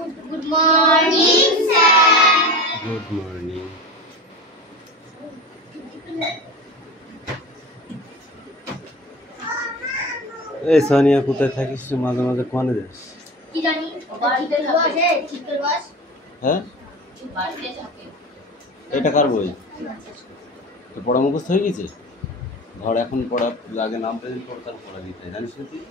Good morning, sir. Good morning. এই সানিয়া কোথায় থাকিস তুই? মাঝে মাঝে কোনে যাস? কি জানি বাড়িতে থাকে চিকেন বাস। হ্যাঁ বাড়িতে থাকে। এটা কার বই? তো পড়া মুখস্থ হয়ে গেছে? ধর এখন পড়া আগে নাম প্রেজেন্ট করে তার পড়া দিতে হয়, জানিস না তুই?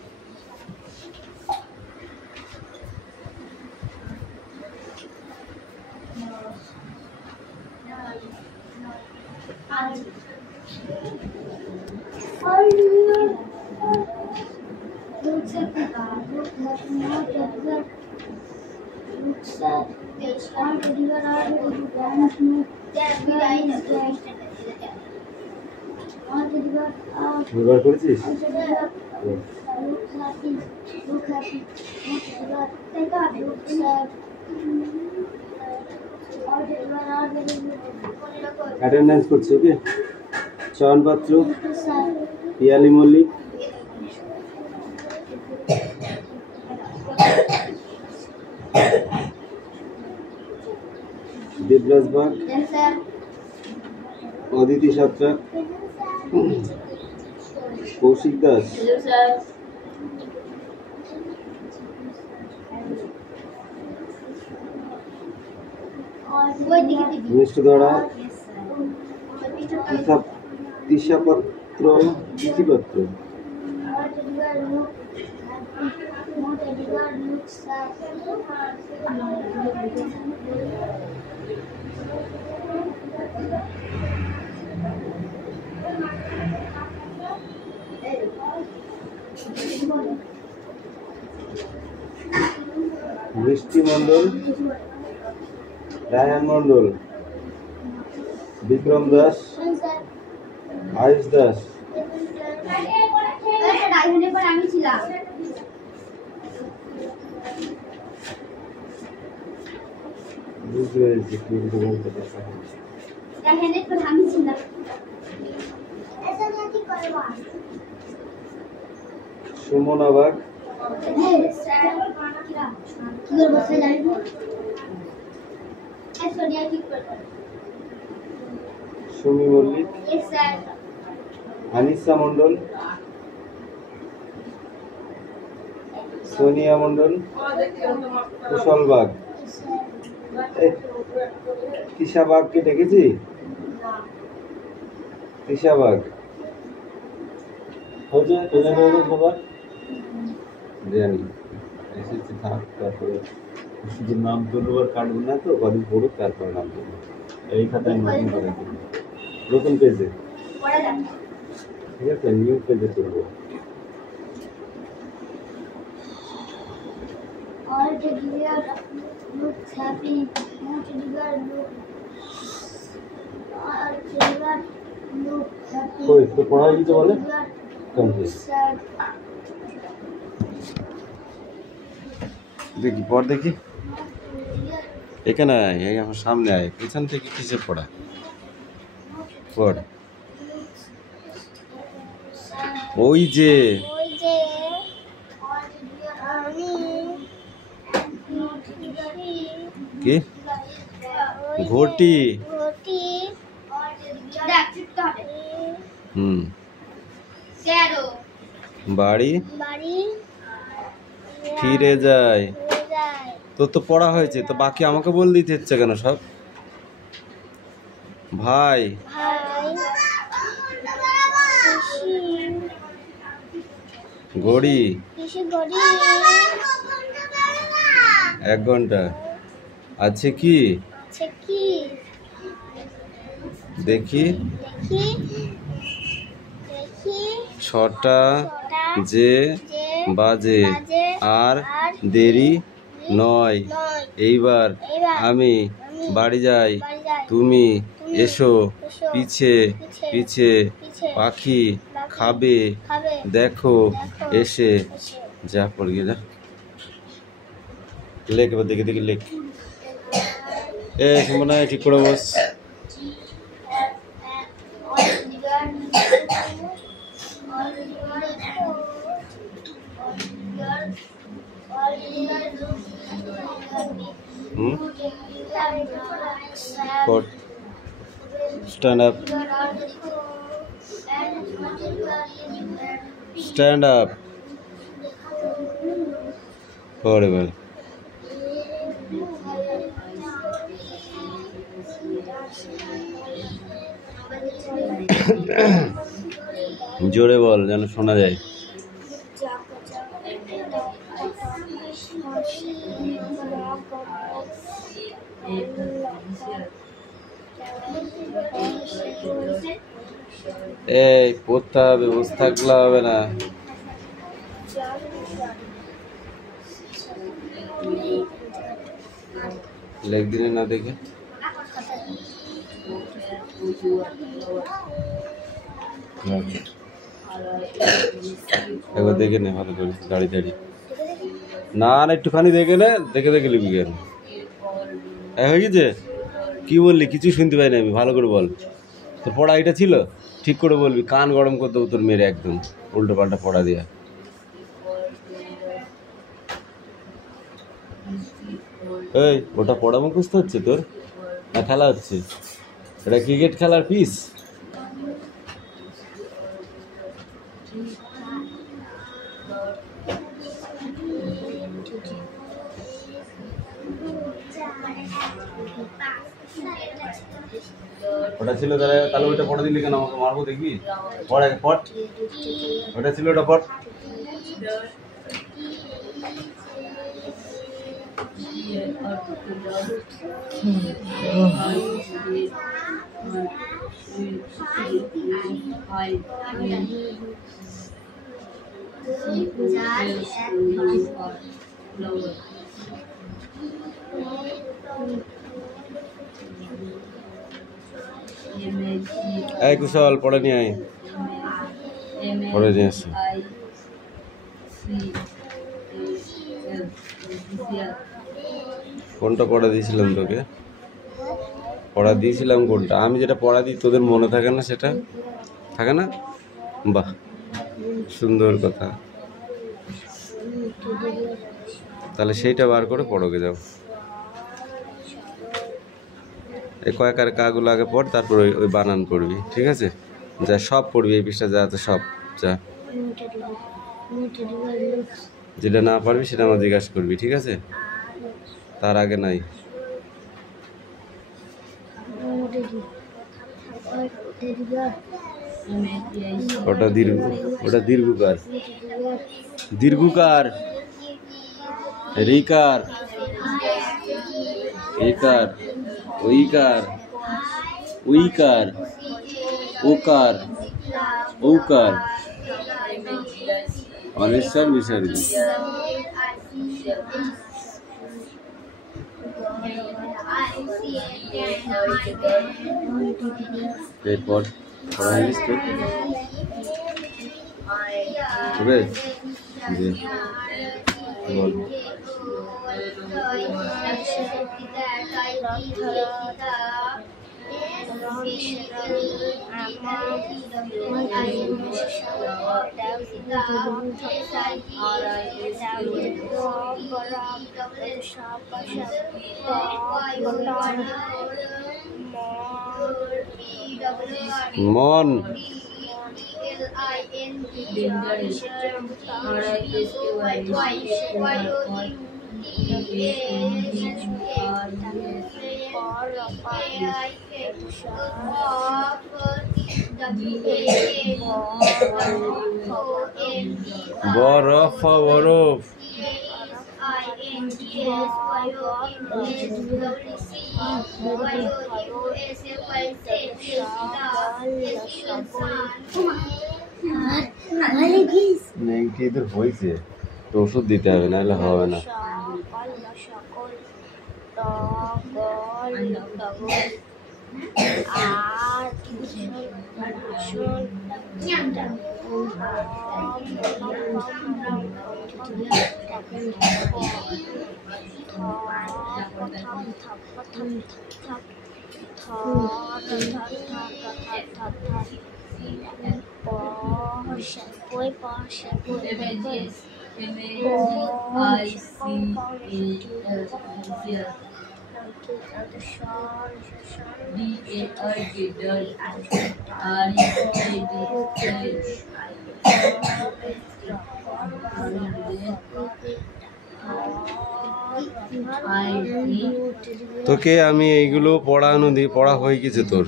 ব্যবহার করেছিস? অ্যাটেন্ডেন্স করছি, ওকে? চয়ন পাত্র, পিয়ালি মল্লিক, দেবরাজ বাগ, অদিতি সাত্রা, কৌশিক দাস, মিষ্টু ধরা, তিশা পাত্র, তিথি পাত্র, বৃষ্টি মন্ডল, রায়ন মন্ডল, বিক্রম দাস, আয়ুষ দাস, আমি ছিলাম বুঝতে পেরেছি কিন্তু বলতে পারছি আমি ছিলাম সুমনা বাগ, সুমি মল্লিক, আনিসা মন্ডল, সোনিয়া মন্ডল, কুশল বাগ। তিশা বাগকে ডেকেছি? তিশা বাগ হয়েছে সবার জানি এসেছি, থাক তারপরে শুধু নাম তুলবো আর কাটবো না, তো কদিন পড়ুক তারপরে নাম তুলবো। এই খাতায় নতুন করে তুলবো, নতুন পেজে, ঠিক আছে? নিউ পেজে তুলবো। All the deer looks happy. Not the deer look. All the deer look happy. কই তো পড়া হয়েছে বলে? কমপ্লিট। Sad. দেখি পড় দেখি, এখানে আয়, এই আমার সামনে আয়, পেছন থেকে কিসে পড়া? পড়। ওই যে কি ঘটি, বাড়ি ফিরে যায়। তোর তো পড়া হয়েছে, তো বাকি আমাকে বল দিতে হচ্ছে কেন সব? ভাই ঘড়ি 1 ঘন্টা আছে কি দেখি, 6টা যে বাজে আর দেরি নয়। এইবার আমি বাড়ি যাই, তুমি এসো পিছে পিছে, পাখি খাবে দেখো এসে। যা পড় গিয়ে যা, লেখ এবার দেখে দেখি লেখ। মনে হয় ঠিক করে বস। Put. Stand up. Stand up. Horrible. জোরে বল যেন শোনা যায়। এই পড়তে হবে, বসে থাকলে হবে না। লেখ দিনে না দেখে একবার দেখে নে ভালো করে দাঁড়িয়ে দাঁড়িয়ে। না না একটুখানি দেখে নে, দেখে দেখে লিখবি কেন? হয়ে গেছে? কি বললি? কিছু শুনতে পাই না আমি, ভালো করে বল। তোর পড়া এটা ছিল? ঠিক করে বলবি, কান গরম করে দেবো তোর মেরে একদম উল্টো পাল্টা পড়া দিয়া। এই ওটা পড়া মুখস্থ হচ্ছে তোর না খেলা হচ্ছে? এটা ক্রিকেট খেলার পিস? ওটা ছিল তাহলে ওইটা পড়া দিলি কেন? আমাকে মারবো দেখবি? পড় আগে পড়। ওটা ছিল, ওটা পড়। এই কুশল পড়ে নিয়ে আয়, পড়ে নিয়ে আসি। কোনটা পড়া দিয়েছিলাম তোকে? পড়া দিয়েছিলাম কোনটা? আমি যেটা পড়া দিই তোদের মনে থাকে না? সেটা থাকে না? বাহ, সুন্দর কথা। তাহলে সেইটা বার করে পড়োকে যাও। এই কয়েকার কাগুলো আগে পড়, তারপর ওই বানান পড়বি, ঠিক আছে? যা সব পড়বি এই পৃষ্ঠা যা আছে সব, যা যেটা না পারবি সেটা আমার জিজ্ঞাসা করবি, ঠিক আছে? তার আগে নাই। ওটা দীর্ঘকার, দীর্ঘকার, রিকার, একার, ওইকার, উইকার, ওকার, ঔকার, অনেশ্বর বিসর্গ। এরপর পড়া হয়ে গেছে হবে? বল। মন, বরফ, বরফ, ইধর হয়েছে তো ওষুধ দিতে হবে, নাহলে হবে না। তোকে আমি এইগুলো পড়া হয়ে গেছে তোর,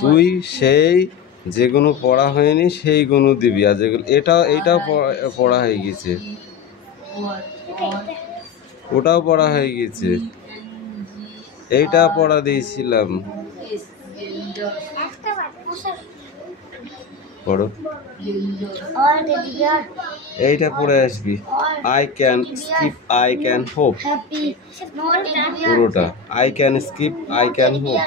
তুই সেই যেগুলো পড়া হয়নি সেইগুলো দিবি, আর যেগুলো এইটাও পড়া হয়ে গেছে, ওটাও পড়া হয়ে গেছে, এইটা পড়া দিয়েছিলাম। পড়ো, এইটা পড়ে আসবি। I can skip, I can hop, পুরোটা। I can skip, I can hop,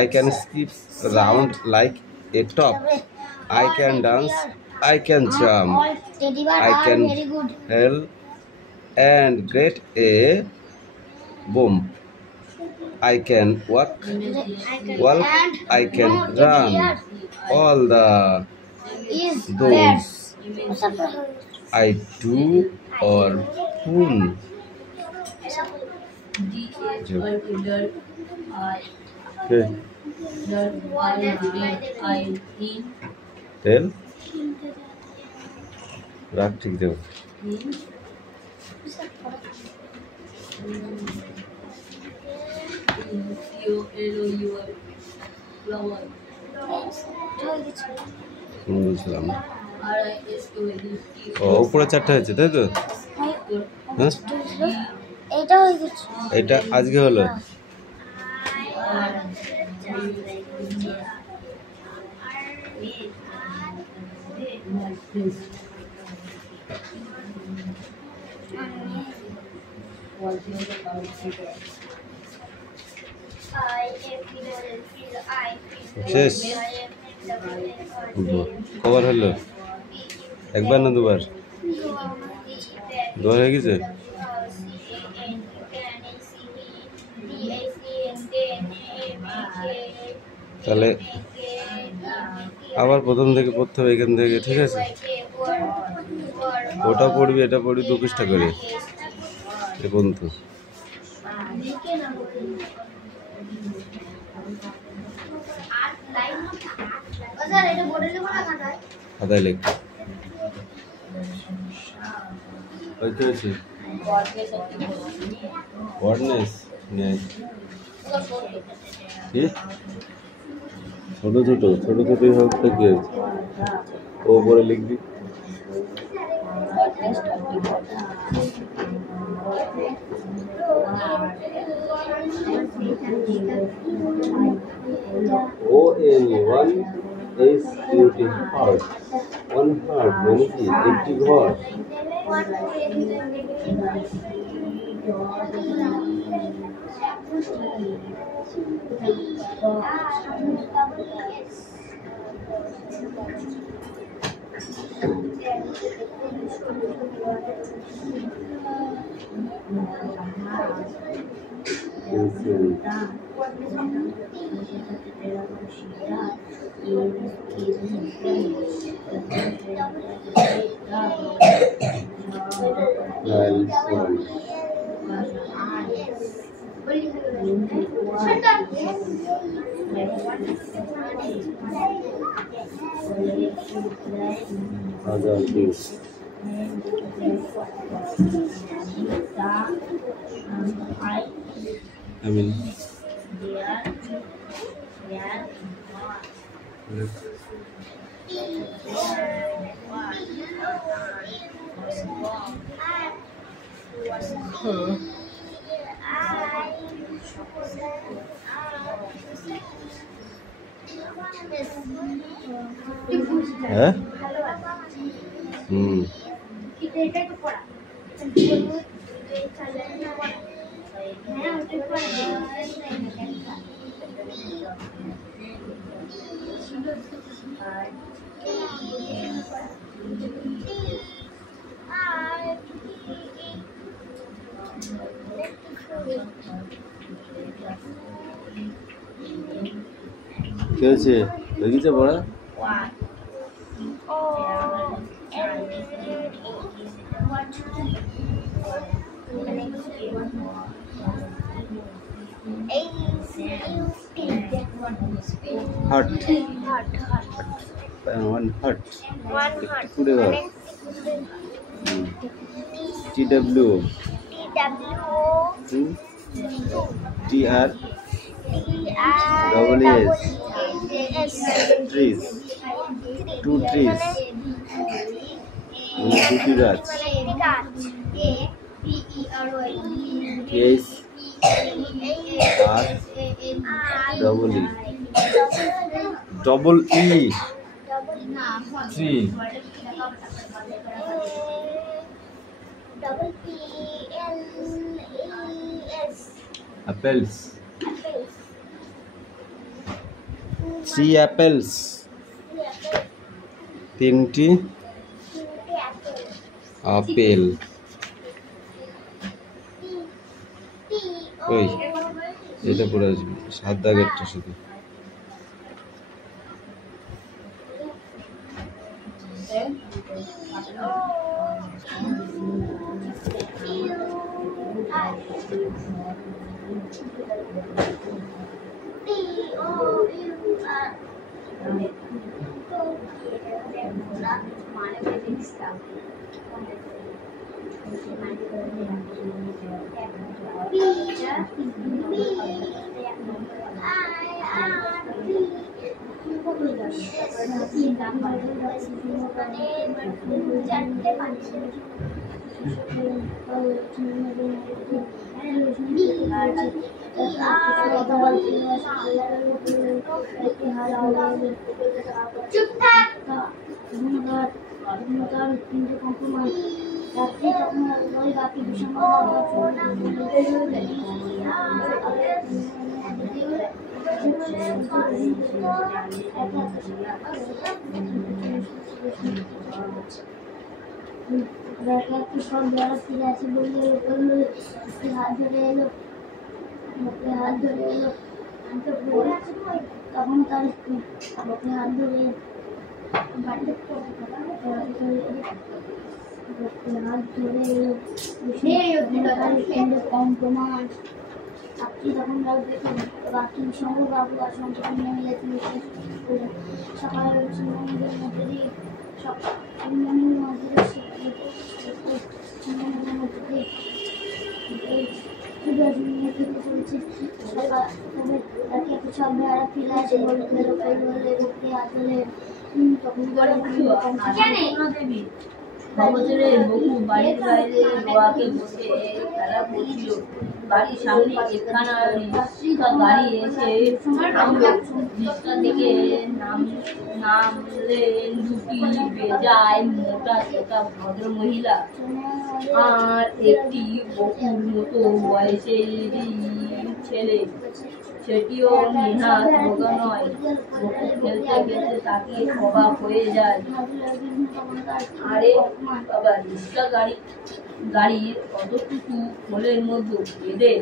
I can skip round like a top. I can dance, I can jump, I can hail and get a boom. I can walk, I can run. All the those I do or whom. Okay. Tell. রাগ ঠিক দেব। বুঝলাম। ও উপরে 4টা হয়েছে তাই তো? হ্যাঁ, এটা আজকে হলো। শেষ খবর হলো? একবার না দুবার? দুবার হয়ে গেছে। তাহলে আবার প্রথম থেকে পড়তে হবে এখান থেকে, ঠিক আছে? ওটা পড়বি, এটা পড়বি 2 পৃষ্ঠা করে এ পর্যন্ত। খাতায় লেখ। ওয়ার্ডনেস নেই, ছোট ছোট হোক তো কি আছে, ও উপরে লিখবি। ONE heart, one heart মানে কি? একটি ঘর। I mean, হ্যাঁ, কি হয়েছে? হয়ে গেছে পড়া? হার্ট ওয়ান হার্ট পুরে ধর TW TR double S trees two trees দুটি গাছ S R double E tree apples 3 apples তিনটি আপেল ওই এটা পড়ে আসবে সাত দাগেরটা শুধু চুপ থাক তিনটে কম্প্রোমাইজ রাত্রি তখন ওই বাকি সব বেড়া ফিরে আছে বললে হাত ধরে এলো হাত ধরে এলো তখন তার হাত ধরে হাত ধরে কম্প্রোমাইজ আপনি তখন বাকি সঙ্গে বাবু আর সম্পূর্ণ নেমে যাচ্ছে সকালের মধ্যে দিয়ে সব ভেড়া ফিরে আসে বলতে আসলে তখন বছরের বহু বাড়ির বাইরে রোয়াকে বসে খেলা করছিল। বাড়ির সামনে একখানা রিক্সা গাড়ি এসে রিক্সা থেকে নামলেন দুটি বেজায় মোটা সোটা ভদ্র মহিলা আর একটি বকুর মতো বয়সেরই ছেলে। সেটিও নেহাত বোকা নয়। বকু খেলতে খেলতে তাকে অবাক হয়ে যায়। আরে বাবা, রিক্সা গাড়ির অতটুকু খোলের মধ্যে এদের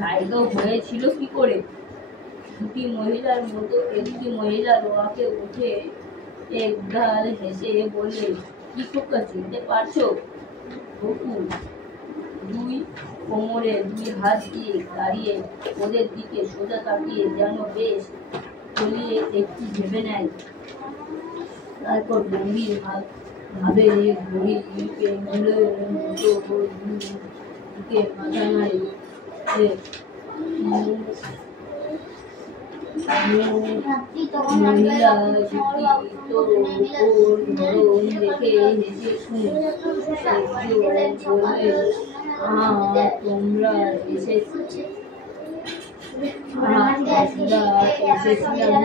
জায়গা হয়েছিল কি করে? দুটি মহিলার মতো একটি মহিলা রোয়াকে উঠে একগাল হেসে বললে, কি খোকা, চিনতে পারছো? বকু দুই কোমরে দুই হাত দিয়ে দাঁড়িয়ে ওদের দিকে সোজা তাকিয়ে যেন বেশ চলিয়ে একটু ভেবে নেয়। তারপর গম্ভীর ভাবে ঘড়ির দিকে মাথা নাড়ে। মহিলা তো ওর ধরন দেখে হেসে শুনে বললে, তোমরা এসেছিলাম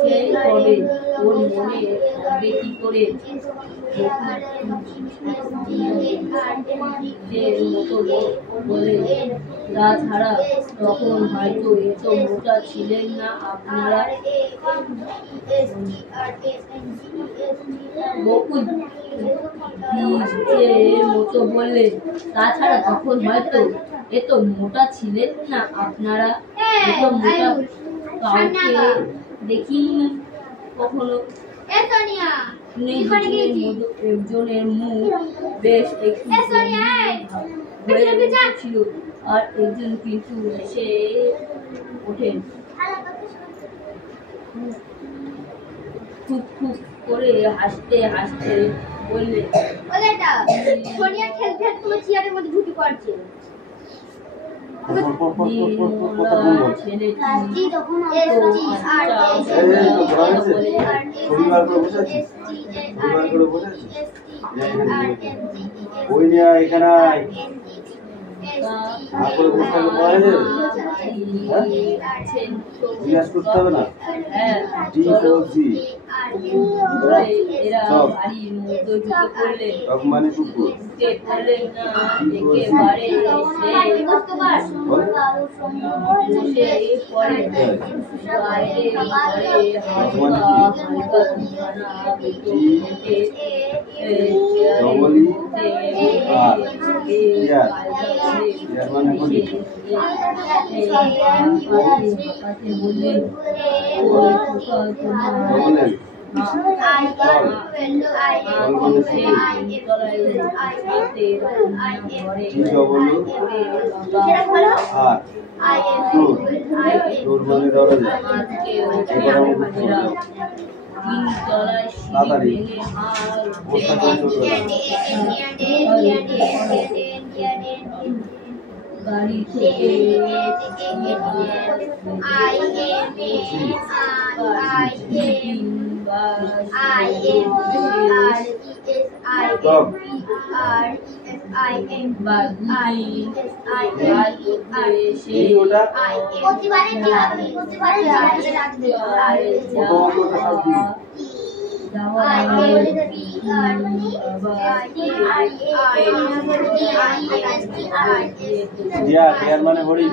সেই কবে? ওর মনে থাকবে কি করে? মতো লোক বলে, তাছাড়া তখন হয়তো এত মোটা ছিলেন না আপনারা। বকু মতো বললে, তাছাড়া তখন হয়তো এত মোটা ছিলেন না আপনারা। এত মোটা কাউকে দেখিনি কখনো। একজনের মুখ বেশ একটু হয়ে ছিল, আর একজন কিন্তু হেসে ওঠেন। খুব খুব করে হাসতে হাসতে বললে, সোনিয়া খেলতে খেলতে তোমার চেয়ারের মধ্যে ঢুকে পড়ছে। ছেলেটি তখন পরিবার করে বসে আছিস, পরিবার করে বসে আছিস। ওই নিয়ে এখানে করে বসে থাকলে পাওয়া যাবে, জিজ্ঞাসা করতে হবে না। D4G এরা বাড়ির মধ্যে ঢুকে পড়লেন। সব মানে কুকুর। ঢুকে পড়লেন না, একেবারে বসে পড়ে। বাইরে ঘরে হালকা হালকা ধুমানা ভেতর থেকে বাড়ি থেকে ডিয়ার মানে হরিণ।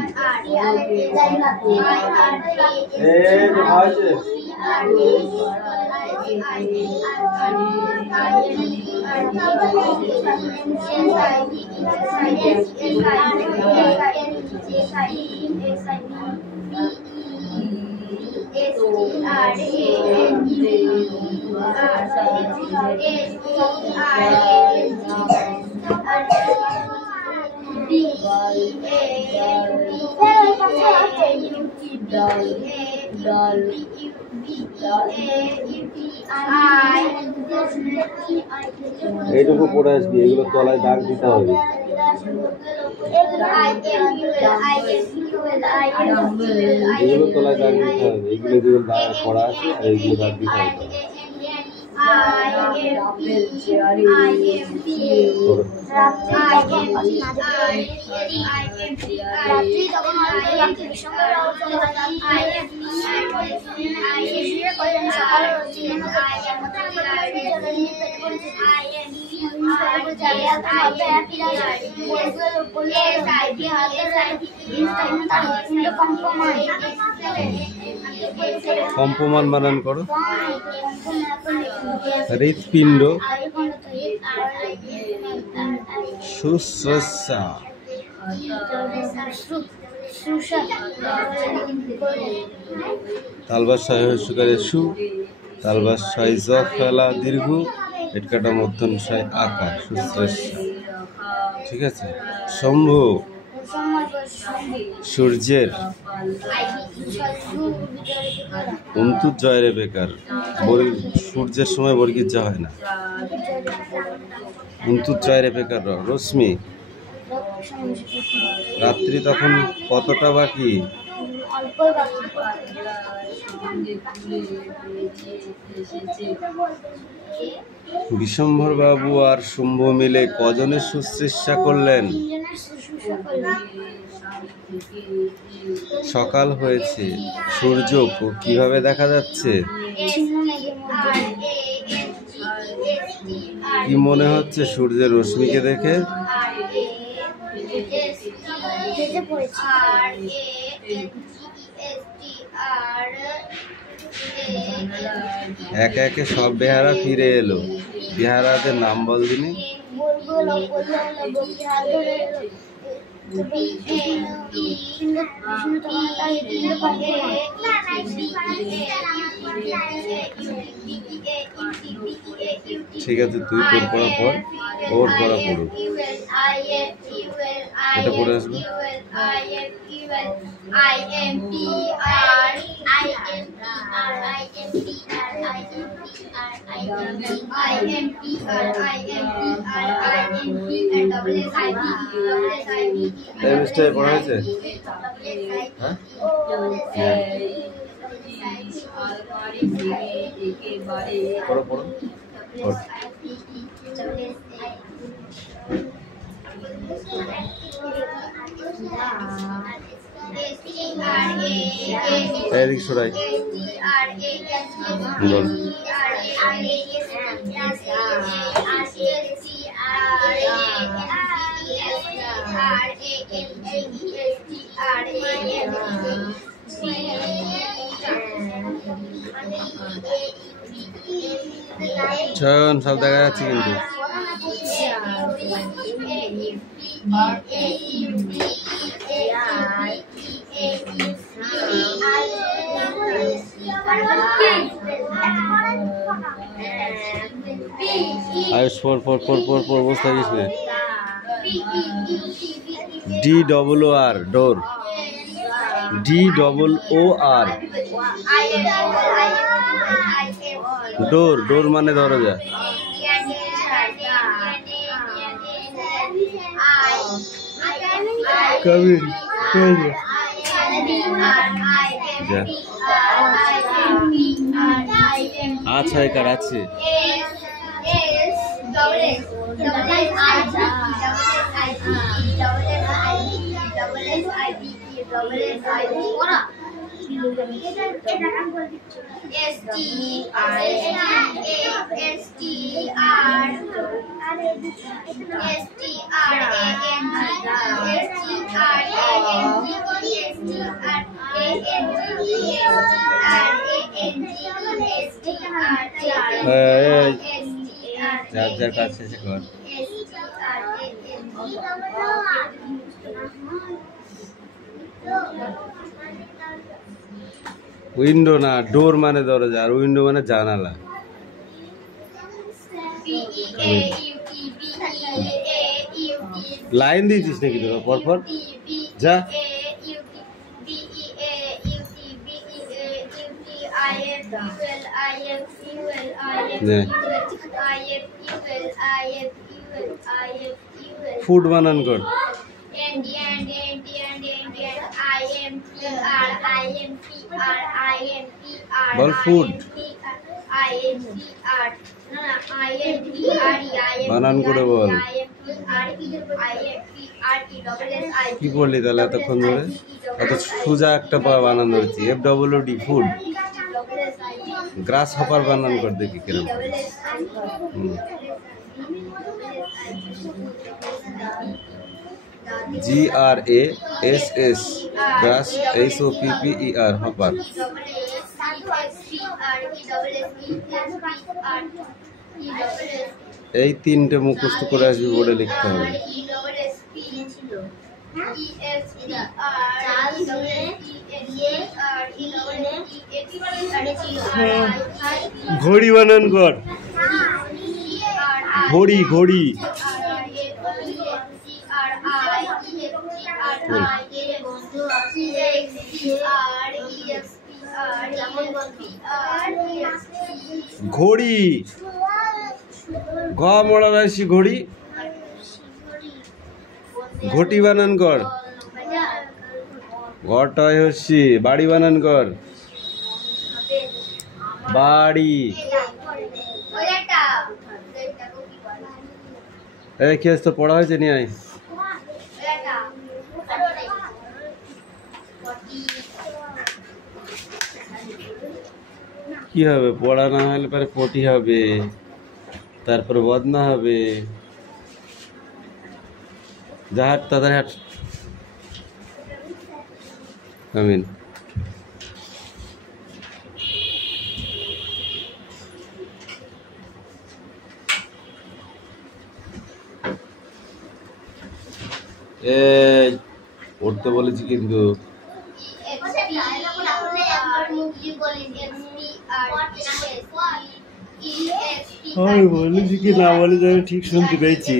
এইটুকু পড়ে আসবি, এগুলো তলায় দাগ দিতে হবে। এগুলো তলায় দাগ দিতে হবে, এগুলো যেগুলো দাগ পড়া আছে আর এইগুলো দাগ দিতে হবে। কম্পমান বানান করো। হৃৎপিণ্ড শুশ্রূষা তালবাস ছয় হস্যকারে সু, তালবাস ছয় জ ফেলা দীর্ঘ, এটকাটা মধ্যম ছয় আকার শুশ্রূষা। ঠিক আছে। শম্ভু সূর্যের অন্তুর জয়রে বেকার, সূর্যের সময় বর্গীর যা হয় না। অন্তুর জয়রে বেকার রশ্মি, রাত্রি তখন কতটা বাকি? বিশ্বম্ভর বাবু আর শম্ভু মিলে কজনের শুশ্রূষা করলেন? সকাল হয়েছে, সূর্য কিভাবে দেখা যাচ্ছে? কি মনে হচ্ছে সূর্যের রশ্মিকে দেখে? একে একে সব বেহারা ফিরে এলো। বেহারাদের নাম বল দিনি। ঠিক আছে, তুই তোর পড়া পড়, ওর পড়া পড়ুক। এটা পড়ে আসবে। পড়া হয়েছে? হ্যাঁ, পড়ো পড়ো। এদিক সরাই বল। ছয়ন সব দেখা যাচ্ছে কিন্তু। আয়ুষ পর পর পর পর পর বসতে গেছ না। DOOR ডোর, DOOR ডোর, ডোর মানে দরজা। কবি আচ্ছা একার আছে। যার যার কাজ শেষে কর। উইন্ডো না, ডোর মানে দরজা, আর উইন্ডো মানে জানালা। লাইন দিয়েছিস নাকি তোরা পরপর? যা ফুড বানান কর। বল ফুড বানান করে বল। কি বললি তাহলে এতক্ষণ ধরে? এত সোজা একটা বানান ধরেছি, FWD ফুড। গ্রাস হপার বানান কর দেখি কিরকম। GRASS গ্রাস, HOPPER হপার। এই তিনটে মুখস্থ করে আসবি, বোর্ডে লিখতে হবে। ঘড়ি বানান কর। ঘড়ি ঘড়ি ঘড়ি ঘ মরা রাশি ঘড়ি। ঘটি বানান কর। ঘটায় হচ্ছি বাড়ি বানান কর। বাড়ি। এই কি তোর পড়া হয়েছে? নিয়ে আয়। কি হবে? পড়া না হলে পরে পটি হবে, তারপর বদনা হবে। যা হাট তাড়াতাড়ি হাট। আমিন। এই পড়তে বলেছি কিন্তু। আমি বলেছি কি না বলেছি আমি ঠিক শুনতে পেয়েছি।